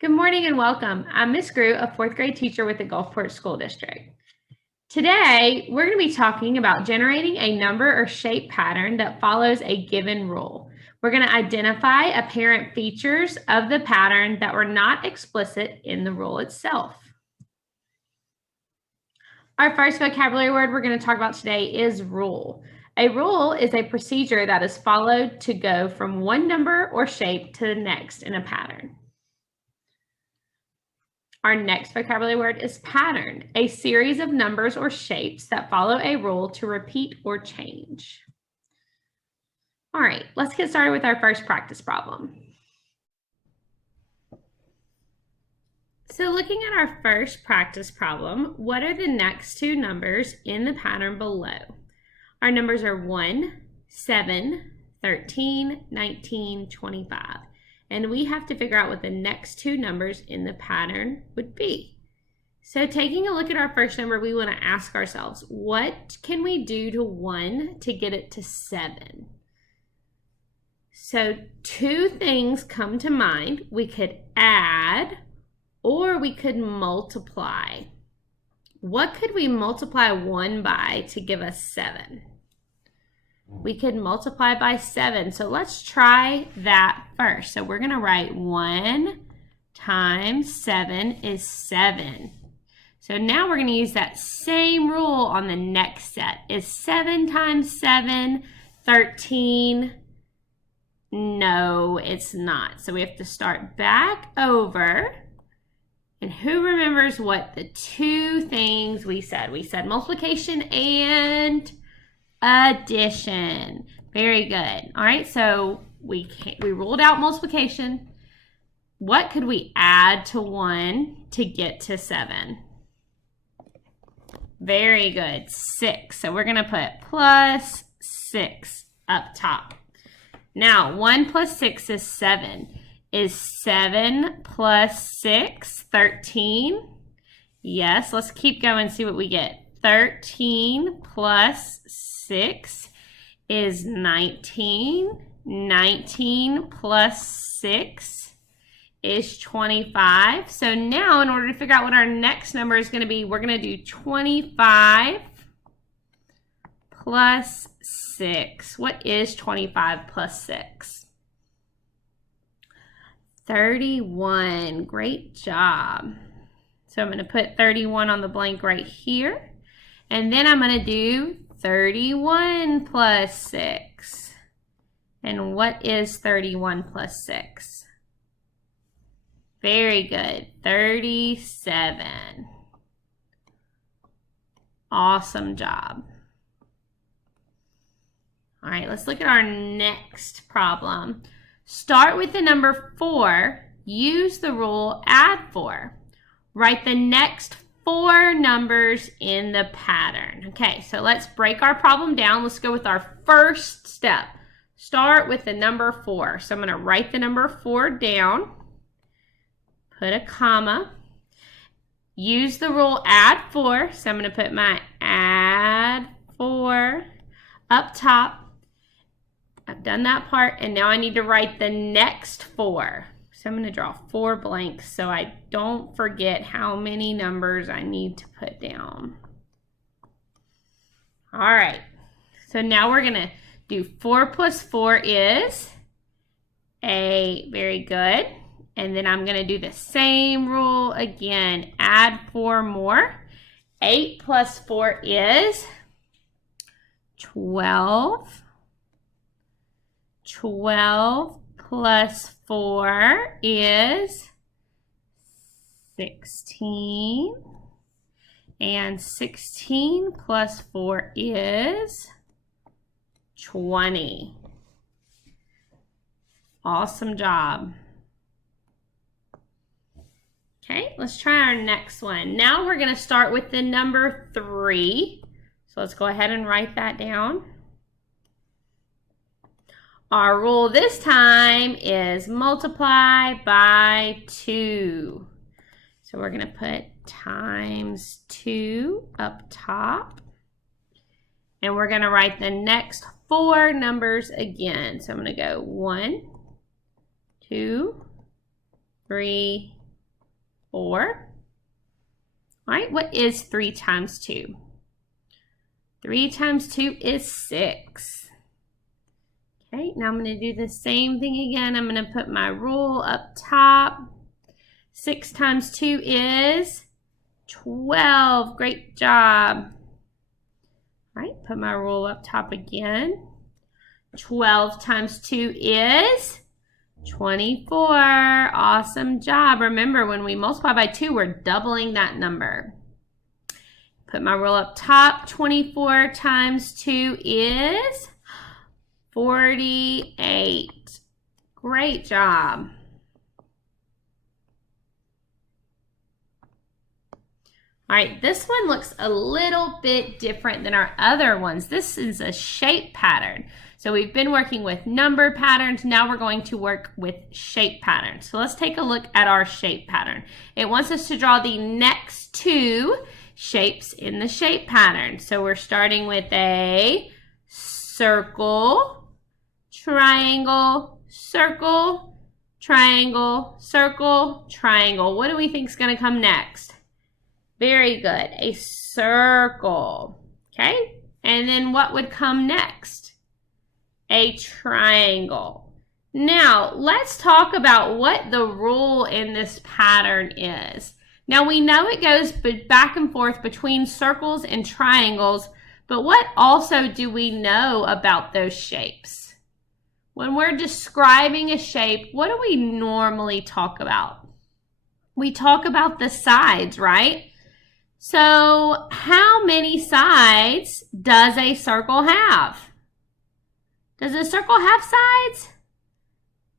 Good morning and welcome. I'm Miss Grew, a fourth grade teacher with the Gulfport School District. Today, we're going to be talking about generating a number or shape pattern that follows a given rule. We're going to identify apparent features of the pattern that were not explicit in the rule itself. Our first vocabulary word we're going to talk about today is rule. A rule is a procedure that is followed to go from one number or shape to the next in a pattern. Our next vocabulary word is pattern, a series of numbers or shapes that follow a rule to repeat or change. All right, let's get started with our first practice problem. So looking at our first practice problem, what are the next two numbers in the pattern below? Our numbers are 1, 7, 13, 19, 25. And we have to figure out what the next two numbers in the pattern would be. So taking a look at our first number, we want to ask ourselves, what can we do to 1 to get it to 7? So two things come to mind. We could add or we could multiply. What could we multiply 1 by to give us 7? We could multiply by 7. So let's try that first. So we're going to write 1 times 7 is 7. So now we're going to use that same rule on the next set. Is 7 times 7 13? No, it's not. So we have to start back over. And who remembers what the two things we said? We said multiplication and addition. Very good. All right, so we ruled out multiplication. What could we add to 1 to get to 7? Very good. 6. So we're going to put plus 6 up top. Now, 1 plus 6 is 7. Is 7 plus 6 13? Yes, let's keep going and see what we get. 13 plus 6 is 19. 19 plus 6 is 25. So now in order to figure out what our next number is going to be, we're going to do 25 plus 6. What is 25 plus 6? 31. Great job. So I'm going to put 31 on the blank right here. And then I'm going to do 31 plus 6. And what is 31 plus 6? Very good. 37. Awesome job. All right, let's look at our next problem. Start with the number 4. Use the rule add 4. Write the next 4 numbers in the pattern. Okay, so let's break our problem down. Let's go with our first step. Start with the number 4. So I'm going to write the number 4 down. Put a comma. Use the rule add 4. So I'm going to put my add 4 up top. I've done that part, and now I need to write the next 4. So I'm going to draw 4 blanks so I don't forget how many numbers I need to put down. All right, so now we're going to do 4 plus 4 is 8. Very good. And then I'm going to do the same rule again. Add 4 more. 8 plus 4 is 12. 12 plus 4 is 16. And 16 plus 4 is 20. Awesome job. Okay, let's try our next one. Now we're going to start with the number 3. So let's go ahead and write that down. Our rule this time is multiply by 2. So we're going to put times 2 up top. And we're going to write the next 4 numbers again. So I'm going to go 1, 2, 3, 4. All right, what is 3 times 2? 3 times 2 is 6. Okay, now I'm going to do the same thing again. I'm going to put my rule up top. 6 times 2 is 12. Great job. All right, put my rule up top again. 12 times 2 is 24. Awesome job. Remember, when we multiply by 2, we're doubling that number. Put my rule up top. 24 times 2 is 48. Great job. All right, this one looks a little bit different than our other ones. This is a shape pattern. So we've been working with number patterns. Now we're going to work with shape patterns. So let's take a look at our shape pattern. It wants us to draw the next 2 shapes in the shape pattern. So we're starting with a circle, triangle, circle, triangle, circle, triangle. What do we think is going to come next? Very good. A circle. Okay? And then what would come next? A triangle. Now, let's talk about what the rule in this pattern is. Now, we know it goes back and forth between circles and triangles, but what also do we know about those shapes? When we're describing a shape, what do we normally talk about? We talk about the sides, right? So, how many sides does a circle have? Does a circle have sides?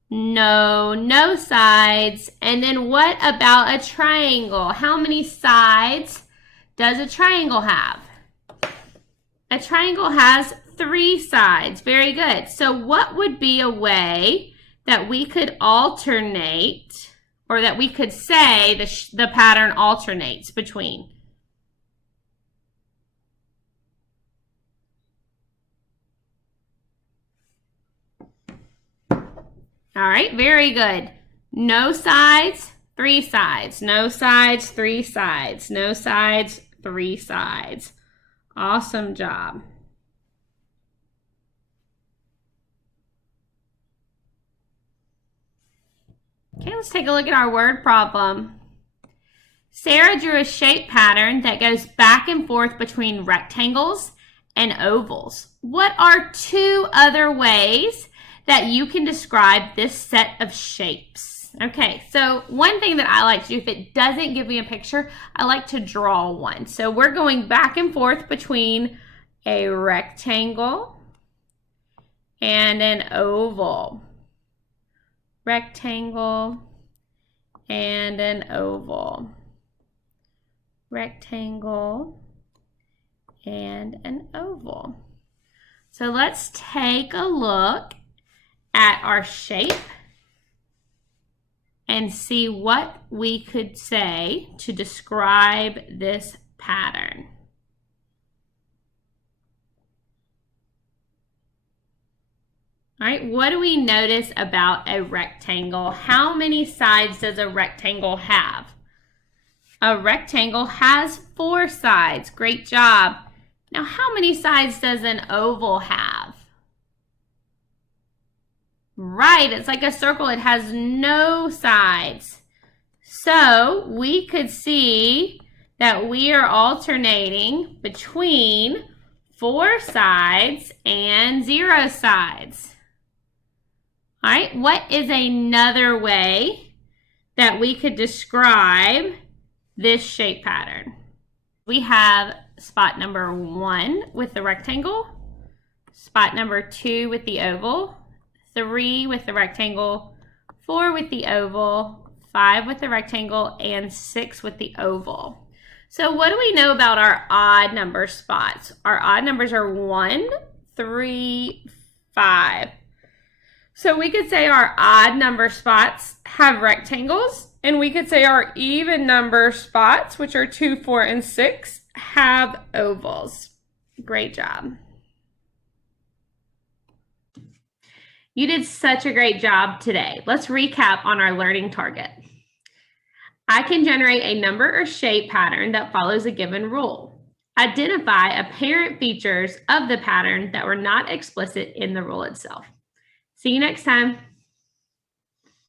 No, no sides. And then what about a triangle? How many sides does a triangle have? A triangle has 3 sides. Very good. So, what would be a way that we could alternate, or that we could say the pattern alternates between? All right, very good. No sides, 3 sides. No sides, 3 sides. No sides, 3 sides. Awesome job. Okay, let's take a look at our word problem. Sarah drew a shape pattern that goes back and forth between rectangles and ovals. What are 2 other ways that you can describe this set of shapes? Okay, so one thing that I like to do, if it doesn't give me a picture, I like to draw one. So we're going back and forth between a rectangle and an oval. Rectangle and an oval. Rectangle and an oval. So let's take a look at our shape and see what we could say to describe this pattern. All right, what do we notice about a rectangle? How many sides does a rectangle have? A rectangle has 4 sides. Great job. Now, how many sides does an oval have? Right, it's like a circle. It has no sides. So we could see that we are alternating between 4 sides and 0 sides. All right, what is another way that we could describe this shape pattern? We have spot number 1 with the rectangle, spot number 2 with the oval, 3 with the rectangle, 4 with the oval, 5 with the rectangle, and 6 with the oval. So what do we know about our odd number spots? Our odd numbers are 1, 3, 5. So we could say our odd number spots have rectangles, and we could say our even number spots, which are 2, 4, and 6, have ovals. Great job. You did such a great job today. Let's recap on our learning target. I can generate a number or shape pattern that follows a given rule. Identify apparent features of the pattern that were not explicit in the rule itself. See you next time.